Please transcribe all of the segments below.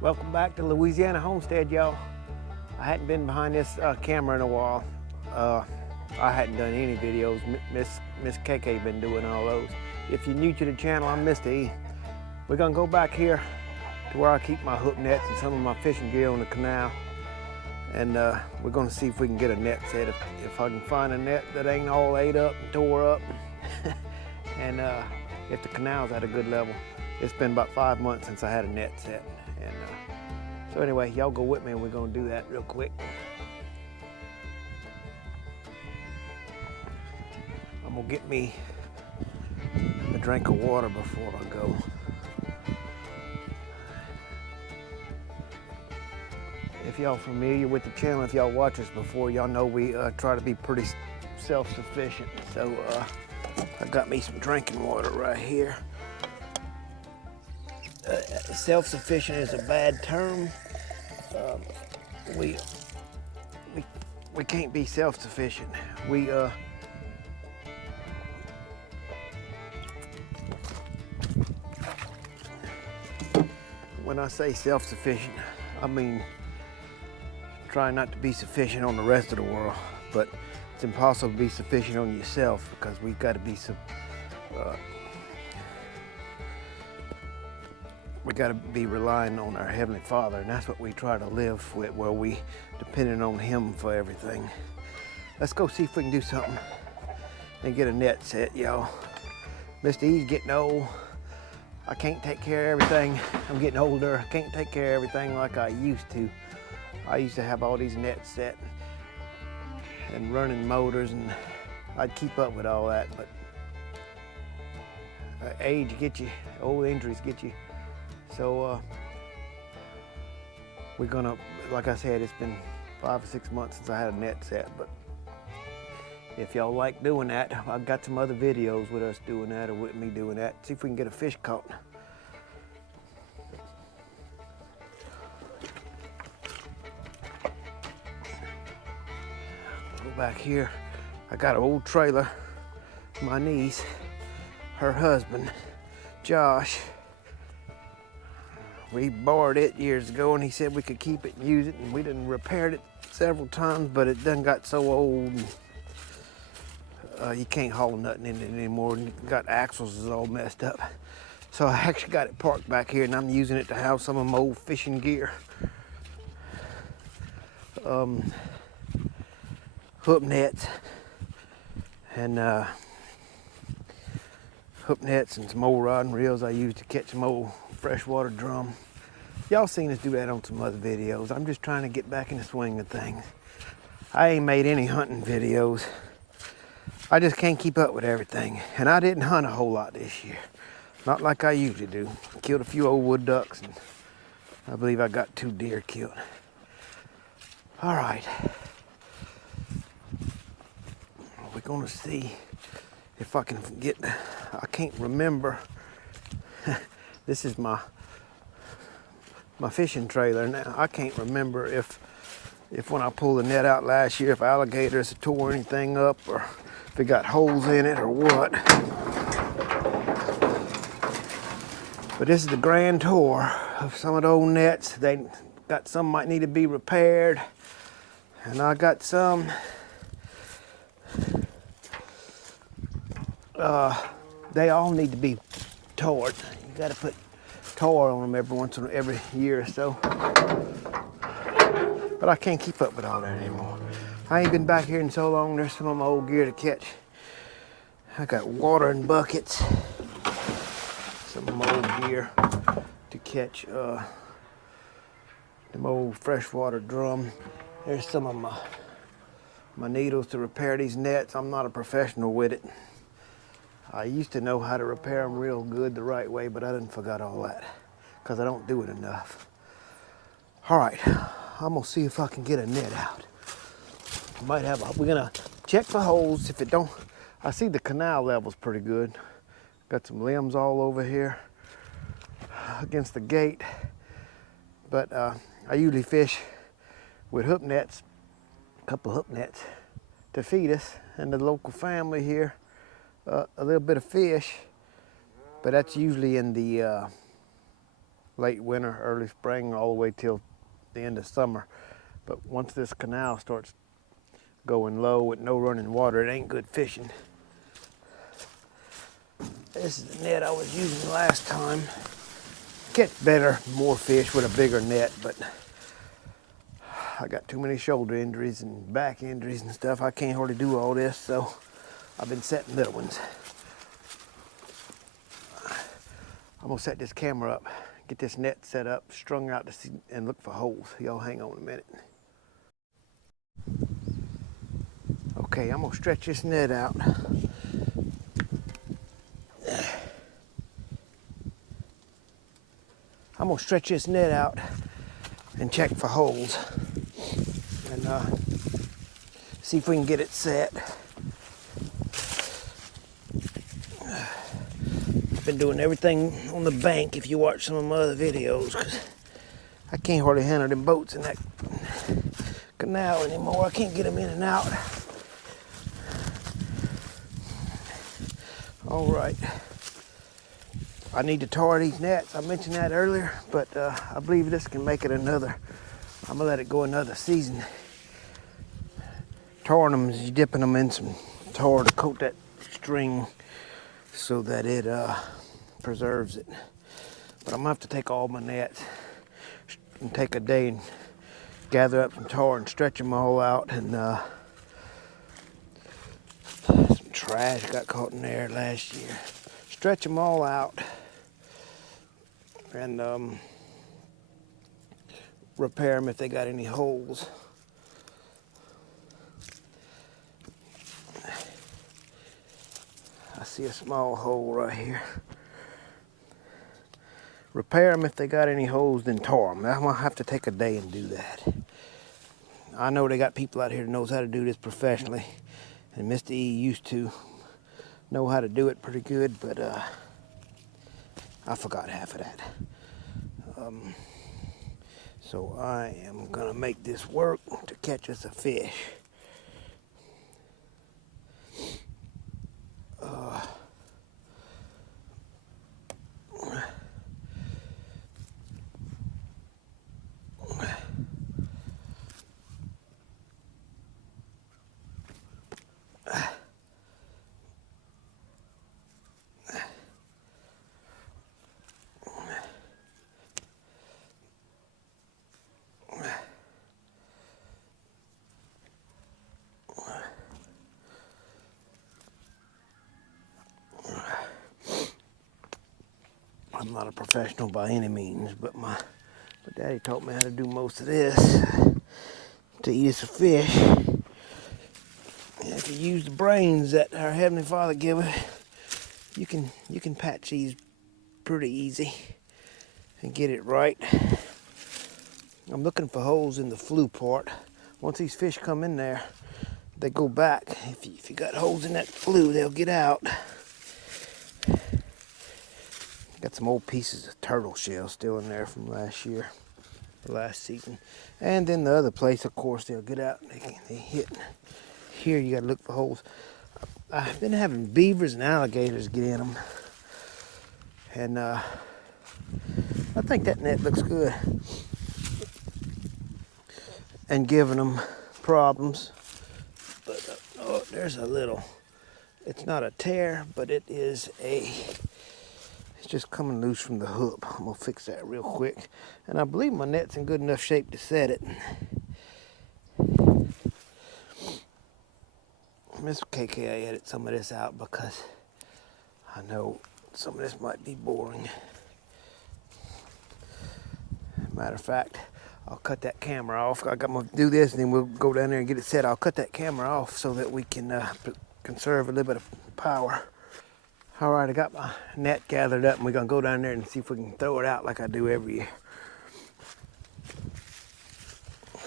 Welcome back to Louisiana Homestead, y'all. I hadn't been behind this camera in a while. I hadn't done any videos. Miss KK been doing all those. If you're new to the channel, I'm Mr. E. We're gonna go back here to where I keep my hook nets and some of my fishing gear on the canal. And we're gonna see if we can get a net set. If I can find a net that ain't all ate up and tore up. And if the canal's at a good level. It's been about 5 months since I had a net set. And so anyway, y'all go with me and we're gonna do that real quick. I'm gonna get me a drink of water before I go. If y'all familiar with the channel, if y'all watch us before, y'all know we try to be pretty self-sufficient. So I got me some drinking water right here. Self-sufficient is a bad term. We can't be self-sufficient. When I say self-sufficient, I mean try not to be sufficient on the rest of the world, but it's impossible to be sufficient on yourself because we've got to be we got to be relying on our Heavenly Father, and that's what we try to live with, where we depending on Him for everything. Let's go see if we can do something and get a net set, y'all. Mr. E's getting old. I can't take care of everything. I'm getting older. I can't take care of everything like I used to. I used to have all these nets set and running motors, and I'd keep up with all that, but age gets you, old injuries get you. So we're gonna, like I said, it's been 5 or 6 months since I had a net set, but if y'all like doing that, I've got some other videos with us doing that or with me doing that. See if we can get a fish caught. Go back here. I got an old trailer. My niece, her husband, Josh, we borrowed it years ago, and he said we could keep it and use it, and we done repaired it several times, but it done got so old. You can't haul nothing in it anymore, and got axles is all messed up. So I actually got it parked back here, and I'm using it to house some of my old fishing gear. Hook nets and hook nets and some old rod and reels I use to catch some old freshwater drum. Y'all seen us do that on some other videos. I'm just trying to get back in the swing of things. I ain't made any hunting videos. I just can't keep up with everything. And I didn't hunt a whole lot this year. Not like I usually do. Killed a few old wood ducks, and I believe I got 2 deer killed. All right. We're gonna see if I can get, I can't remember. This is my fishing trailer now. I can't remember if when I pulled the net out last year, if alligators tore anything up or if it got holes in it or what. But this is the grand tour of some of the old nets. They got some might need to be repaired, and I got some they all need to be tored. You got to put tar on them every year or so. But I can't keep up with all that anymore. I ain't been back here in so long. There's some of my old gear to catch. I got water and buckets. Some of my old gear to catch them old freshwater drum. There's some of my needles to repair these nets. I'm not a professional with it. I used to know how to repair them real good the right way, but I done forgot all that because I don't do it enough. All right, I'm gonna see if I can get a net out. We're gonna check for holes. If it don't, I see the canal level's pretty good. Got some limbs all over here against the gate, but I usually fish with hook nets, a couple of hook nets to feed us and the local family here. A little bit of fish, but that's usually in the late winter, early spring, all the way till the end of summer. But once this canal starts going low with no running water, it ain't good fishing. This is the net I was using last time. Catch better, more fish with a bigger net, but I got too many shoulder injuries and back injuries and stuff. I can't hardly do all this, so I've been setting little ones. I'm gonna set this camera up, get this net set up, strung out to see, and look for holes. Y'all hang on a minute. Okay, I'm gonna stretch this net out. I'm gonna stretch this net out and check for holes and see if we can get it set. I've been doing everything on the bank if you watch some of my other videos, because I can't hardly handle them boats in that canal anymore. I can't get them in and out. All right. I need to tar these nets. I mentioned that earlier, but I believe this can make it another. I'm gonna let it go another season. Tarring them is dipping them in some tar to coat that string so that it preserves it. But I'm gonna have to take all my nets and take a day and gather up some tar and stretch them all out. And some trash got caught in there last year. Stretch them all out and repair them if they got any holes. I see a small hole right here. Repair them if they got any holes, then tar them. I'm gonna have to take a day and do that. I know they got people out here that knows how to do this professionally, and Mr. E used to know how to do it pretty good, but I forgot half of that. So I am gonna make this work to catch us a fish. I'm not a professional by any means, but my daddy taught me how to do most of this to eat us a fish. And if you use the brains that our Heavenly Father gave us, you can patch these pretty easy and get it right. I'm looking for holes in the flue part. Once these fish come in there, they go back. If you got holes in that flue, they'll get out. Got some old pieces of turtle shell still in there from last year, last season. And then the other place, of course, they'll get out and they hit. Here you gotta look for holes. I've been having beavers and alligators get in them. And I think that net looks good. And giving them problems. But oh, there's a little, it's not a tear, but it is it's just coming loose from the hook. I'm gonna fix that real quick. And I believe my net's in good enough shape to set it. Miss KK, I edit some of this out because I know some of this might be boring. Matter of fact, I'll cut that camera off. I'm gonna do this and then we'll go down there and get it set. I'll cut that camera off so that we can conserve a little bit of power. All right, I got my net gathered up and we're gonna go down there and see if we can throw it out like I do every year.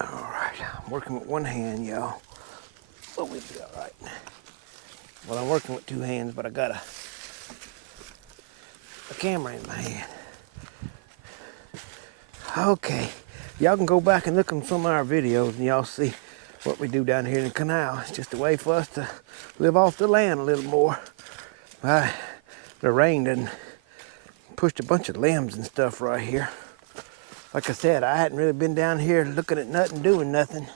All right, I'm working with one hand, y'all. But we'll be all right. Well, I'm working with two hands, but I got a camera in my hand. Okay, y'all can go back and look on some of our videos and y'all see what we do down here in the canal. It's just a way for us to live off the land a little more. The rain done pushed a bunch of limbs and stuff right here. Like I said, I hadn't really been down here looking at nothing, doing nothing.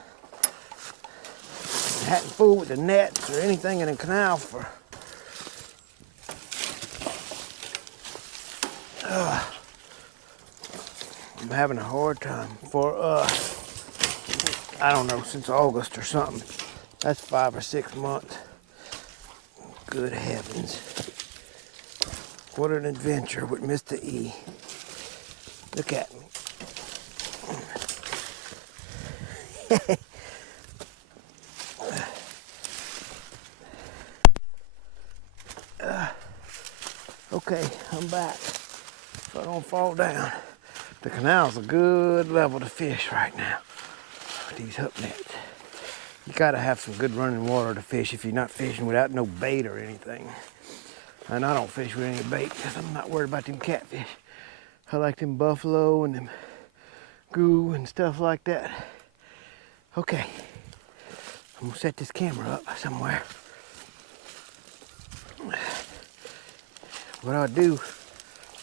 I hadn't fooled with the nets or anything in the canal for I'm having a hard time for I don't know, since August or something. That's 5 or 6 months. Good heavens. What an adventure with Mr. E. Look at me. Okay, I'm back. So I don't fall down. The canal's a good level to fish right now with these hook nets. You gotta have some good running water to fish if you're not fishing without no bait or anything. And I don't fish with any bait because I'm not worried about them catfish. I like them buffalo and them goo and stuff like that. Okay, I'm gonna set this camera up somewhere. What I'll do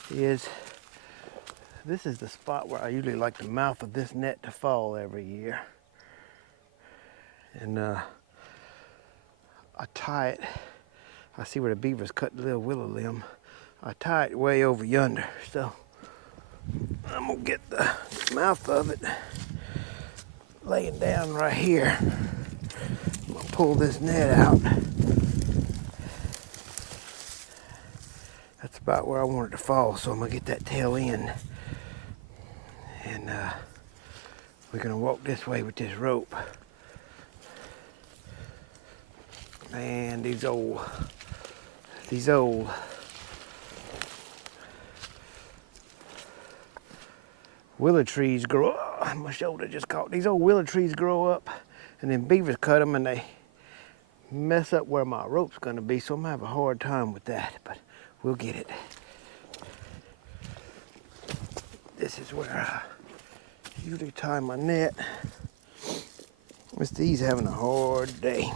is, this is the spot where I usually like the mouth of this net to fall every year. And I tie it, I see where the beavers cut the little willow limb. I tie it way over yonder. So I'm gonna get the mouth of it laying down right here. I'm gonna pull this net out. That's about where I want it to fall, so I'm gonna get that tail in. And we're gonna walk this way with this rope. Man, these old willow trees grow up. My shoulder just caught. These old willow trees grow up, and then beavers cut them and they mess up where my rope's gonna be, so I'm gonna have a hard time with that, but we'll get it. This is where I usually tie my net. Mr. E's having a hard day.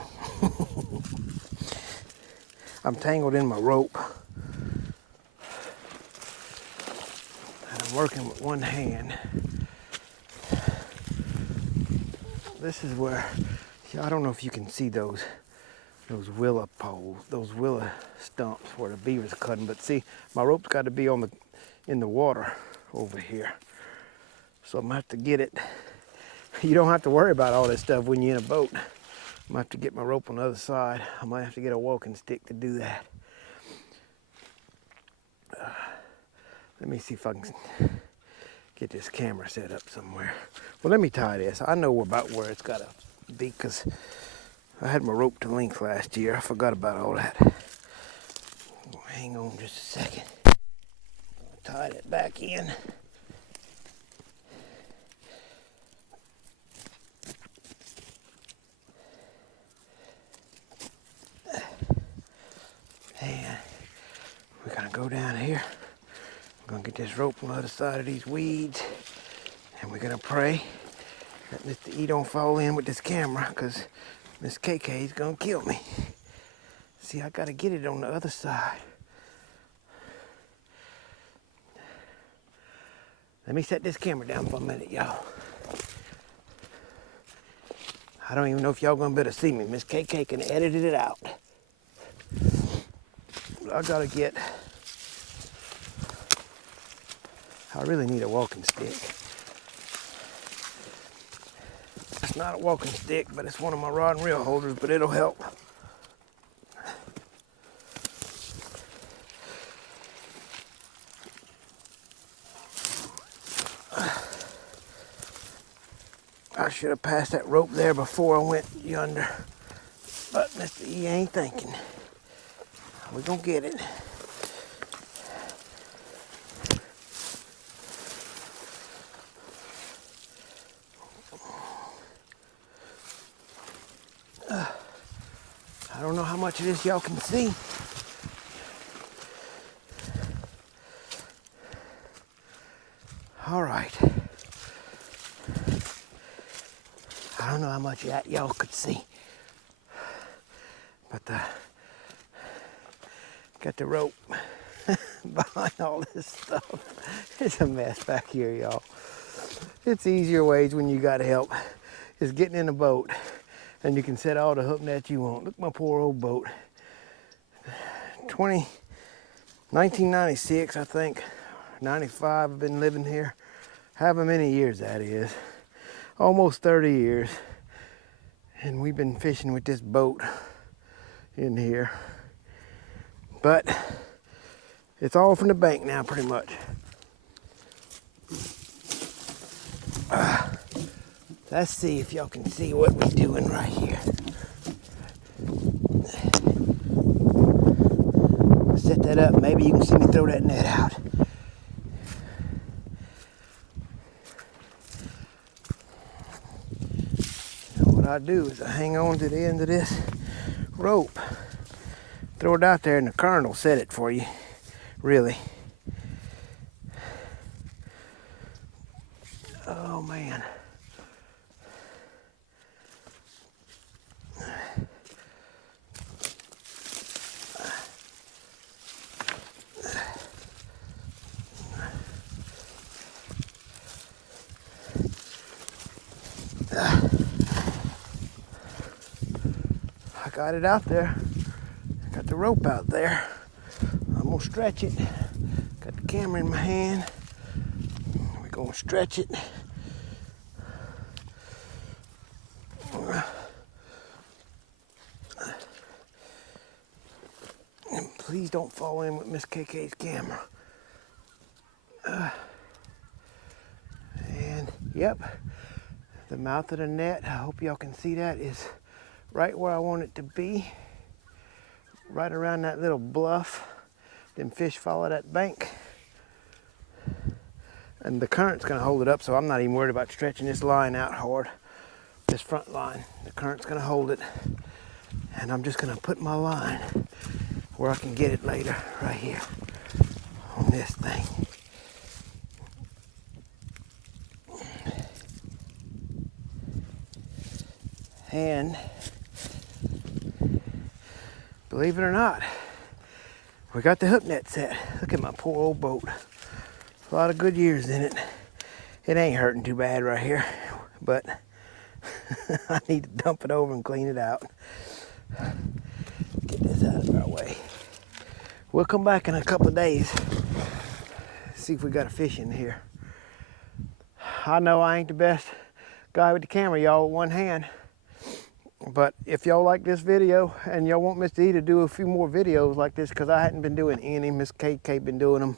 I'm tangled in my rope. And I'm working with one hand. This is where, I don't know if you can see those willow poles, those willow stumps where the beaver's cutting, but see, my rope's got to be in the water over here. So I'm gonna have to get it. You don't have to worry about all this stuff when you're in a boat. I'm gonna have to get my rope on the other side. I might have to get a walking stick to do that. Let me see if I can get this camera set up somewhere. Well, let me tie this. I know about where it's gotta be because I had my rope to length last year. I forgot about all that. Hang on just a second. Tie it back in. And we're gonna go down here. We're gonna get this rope on the other side of these weeds, and we're gonna pray that Mr. E don't fall in with this camera, because Miss KK is gonna kill me. See, I gotta get it on the other side. Let me set this camera down for a minute, y'all. I don't even know if y'all gonna be able to see me. Miss KK can edit it out. I gotta get, I really need a walking stick. It's not a walking stick, but it's one of my rod and reel holders, but it'll help. I should have passed that rope there before I went yonder, but Mr. E ain't thinking. We're gonna get it. I don't know how much of this y'all can see. All right. I don't know how much of that y'all could see, but got the rope behind all this stuff. It's a mess back here, y'all. It's easier ways when you got help. Is getting in a boat and you can set all the hook nets you want. Look at my poor old boat. 1996, I think. 95, I've been living here. However many years that is. Almost 30 years. And we've been fishing with this boat in here. But it's all from the bank now, pretty much. Let's see if y'all can see what we're doing right here. Set that up, maybe you can see me throw that net out. Now what I do is I hang on to the end of this rope, throw it out there, and the current will set it for you, really. Oh man. I got it out there. Got the rope out there. I'm gonna stretch it. Got the camera in my hand. We're gonna stretch it. And please don't fall in with Miss KK's camera. And yep, the mouth of the net, I hope y'all can see that, is right where I want it to be. Right around that little bluff. Them fish follow that bank. And the current's gonna hold it up, so I'm not even worried about stretching this line out hard. This front line, the current's gonna hold it. And I'm just gonna put my line where I can get it later, right here on this thing. And believe it or not, we got the hook net set. Look at my poor old boat. A lot of good years in it. It ain't hurting too bad right here, but I need to dump it over and clean it out. Get this out of our way. We'll come back in a couple of days, see if we got a fish in here. I know I ain't the best guy with the camera, y'all, with one hand. But if y'all like this video and y'all want Mr. E to do a few more videos like this, because I hadn't been doing any, Miss KK been doing them,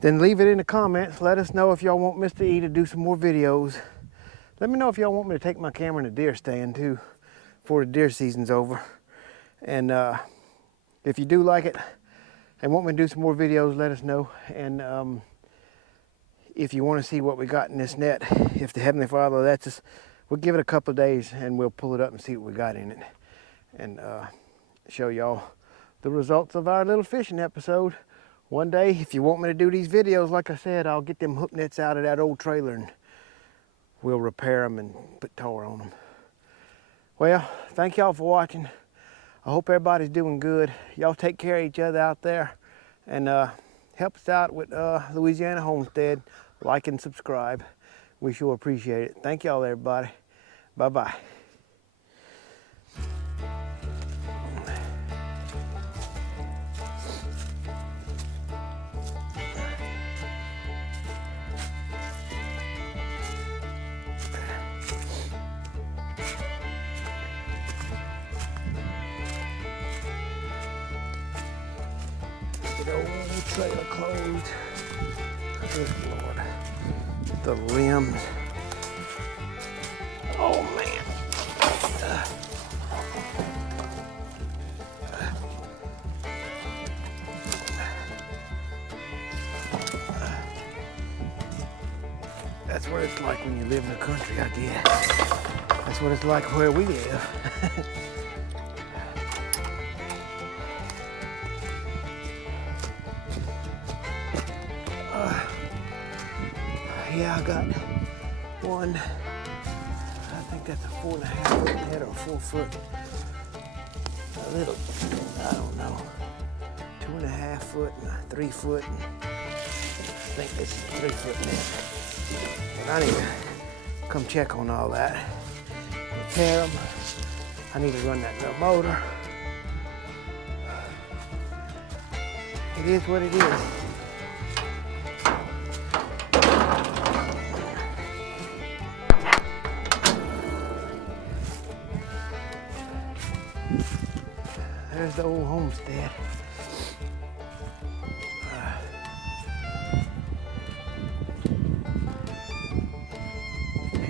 then leave it in the comments. Let us know if y'all want Mr. E to do some more videos. Let me know if y'all want me to take my camera in a deer stand too, before the deer season's over. And if you do like it and want me to do some more videos, let us know. And if you want to see what we got in this net, if the Heavenly Father lets us, we'll give it a couple of days and we'll pull it up and see what we got in it. And show y'all the results of our little fishing episode. One day, if you want me to do these videos, like I said, I'll get them hook nets out of that old trailer and we'll repair them and put tar on them. Well, thank y'all for watching. I hope everybody's doing good. Y'all take care of each other out there and help us out with Louisiana Homestead. Like and subscribe. We sure appreciate it. Thank y'all, everybody. Bye-bye. The old trailer closed. Good Lord. The limbs. Oh man. That's what it's like when you live in the country, I guess. That's what it's like where we live. Yeah, I got one. I think that's a 4.5 foot net or a 4 foot. A little, I don't know, 2.5 foot and a 3 foot. And I think this is a 3 foot net. But I need to come check on all that. Repair them. I need to run that little motor. It is what it is. There's the old homestead.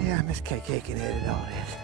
Yeah, Miss KK can edit all this.